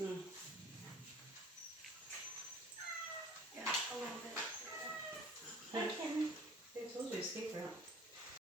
Mm. Yeah, a little bit. Hi, Kenny. I told you escape route.